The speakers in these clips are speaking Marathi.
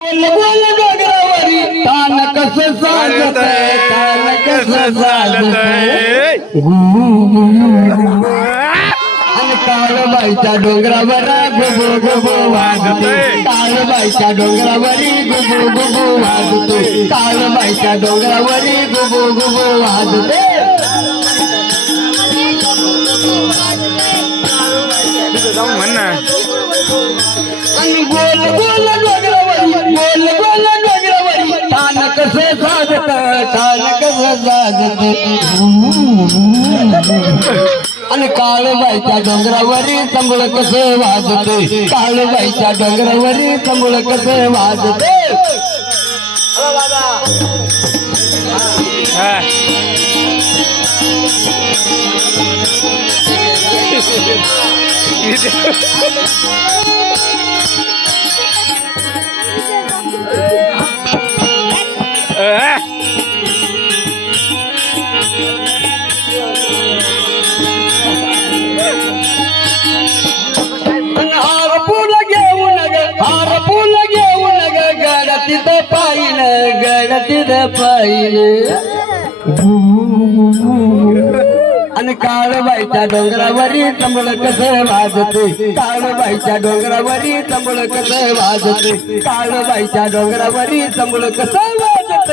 बोल बोल डोंगरावरी तान कसं चालतंय तान कसं चालतंय आणि काळबाईच्या डोंगरावर गुबु गुबु वाजते काळबाईच्या डोंगरावरी गुबु गुबु वाजते काळबाईच्या डोंगरावरी गुबु गुबु वाजते आणि बोल बोल डोंगरावरी बोल बोल डोंगरावरी तान कसं साजत तान कसं साजत आणि काळबाईच्या डोंगरावरी संबळ कसं वाजते काळबाईच्या डोंगरावरी संबळ कसं वाजते गडतीत पाहिलं आणि काळबाईच्या डोंगरावरी संबळ कसं वाजते काळबाईच्या डोंगरावरी संबळ कसं वाजते काळबाईच्या डोंगरावरी संबळ कसं वाजत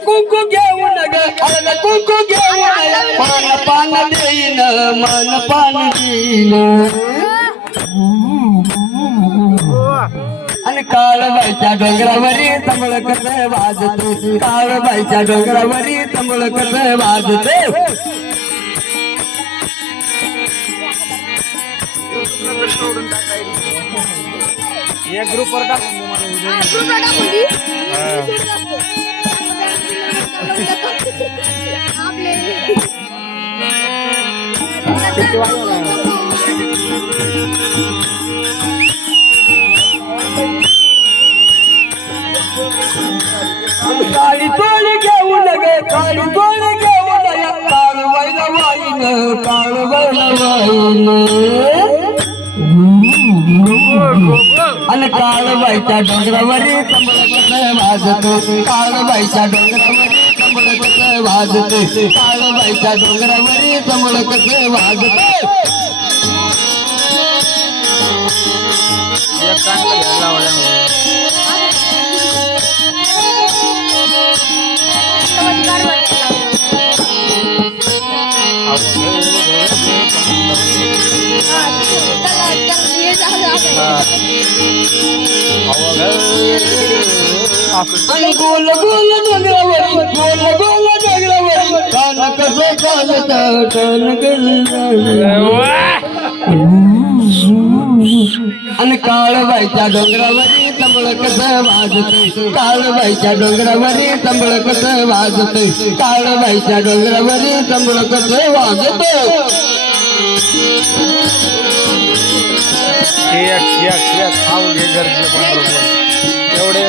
कुंकू घेऊन ग कुंकू घेऊन पान पान देईन मन पान देईन आणि काळबाईच्या डोंगरावरी संबळ कसं वाजते काळबाईच्या डोंगरावरी संबळ कसं वाजते एक ग्रुप वर काळी तोडी घेऊन गे काळी तोडी घेऊन काळबाईला वाईन काळबाईला वाईन आणि काळबाईच्या डोंगरावरी संबळ कसं वाजते काळबाईच्या डोंगरावरी संबळ कसं वाजते काळबाईच्या डोंगरावरी संबळ कसं वाजते आणि गोल गोल डोंगरावरी गोल गोल डोंगरावरी तान कसं चालत तान कसं आणि काळबाईच्या डोंगरावरी संबळ कसं वाजते काळबाईच्या डोंगरावरी संबळ कसं वाजते काळबाईच्या डोंगरावरी संबळ कसं वाजते खाऊ घे गरजेचं एवढे